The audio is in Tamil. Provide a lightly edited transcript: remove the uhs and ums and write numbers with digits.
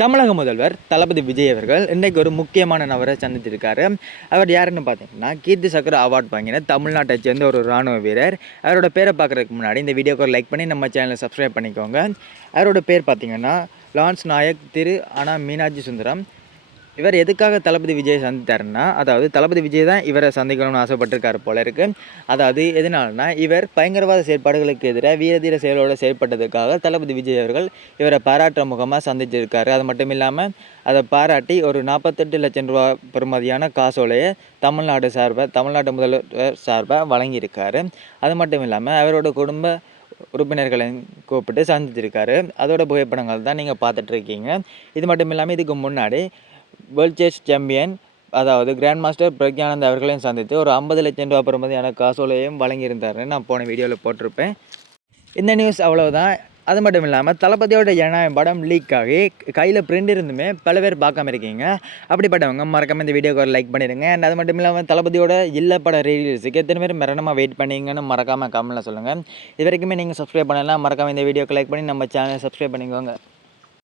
தமிழக முதல்வர் தளபதி விஜய் அவர்கள் இன்றைக்கு ஒரு முக்கியமான நபரை சந்தித்திருக்காரு. அவர் யாருன்னு பார்த்தீங்கன்னா, கீர்த்தி சக்கர அவார்ட் வாங்கின தமிழ்நாட்டை சேர்ந்த ஒரு இராணுவ வீரர். அவரோட பேரை பார்க்குறதுக்கு முன்னாடி இந்த வீடியோக்கு ஒரு லைக் பண்ணி நம்ம சேனலை சப்ஸ்கிரைப் பண்ணிக்கோங்க. அவரோட பேர் பார்த்தீங்கன்னா லான்ஸ் நாயக் திரு அனா மீனாட்சி சுந்தரம். இவர் எதுக்காக தளபதி விஜய் சந்தித்தாருன்னா, அதாவது தளபதி விஜய் தான் இவரை சந்திக்கணும்னு ஆசைப்பட்டிருக்காரு போல இருக்கு. அதாவது எதனாலனா, இவர் பயங்கரவாத செயற்பாடுகளுக்கு எதிராக வீரதீர செயலோடு செயல்பட்டதுக்காக தளபதி விஜய் அவர்கள் இவரை பாராட்டுற முகமாக சந்திச்சிருக்காரு. அது மட்டும் இல்லாமல் அதை பாராட்டி ஒரு 48 லட்சம் ரூபா பெறுமதியான காசோலையை தமிழ்நாட்டு முதல்வர் சார்பாக வழங்கியிருக்காரு. அது மட்டும் இல்லாமல் அவரோட குடும்ப உறுப்பினர்களை கூப்பிட்டு சந்திச்சிருக்காரு. அதோட புகைப்படங்கள் தான் நீங்கள் பார்த்துட்ருக்கீங்க. இது மட்டும் இல்லாமல் இதுக்கு முன்னாடி வேர்ல்ட் செஸ் சாம்பியன் அதாவது கிராண்ட் மாஸ்டர் பிரக்யானந்த் அவர்களையும் சந்தித்து ஒரு 50 லட்சம் ரூபா பெறுமதியான காசோலையும் வழங்கியிருந்தாருன்னு நான் போன வீடியோவில் போட்டிருப்பேன். இந்த நியூஸ் அவ்வளவுதான். அது மட்டும் இல்லாமல் தளபதியோட ஜனநாயகம் படம் லீக் ஆகி கையில் பிரிண்ட் இருந்துமே பல பேர் பார்க்காம இருக்கீங்க. அப்படிப்பட்டவங்க மறக்காமல் இந்த வீடியோக்கு ஒரு லைக் பண்ணிடுங்க. அண்ட் அது மட்டும் இல்லாமல் தளபதியோட இல்ல பட ரிலீஸுக்கு எத்தனை பேர் மரணமாக வெயிட் பண்ணிங்கன்னு மறக்காமல் கமெண்ட்டில் சொல்லுங்கள். இது வரைக்குமே நீங்கள் சப்ஸ்கிரைப் பண்ணலாம், மறக்காமல் இந்த வீடியோக்கு லைக் பண்ணி நம்ம சேனலை சப்ஸ்கிரைப் பண்ணிக்கோங்க.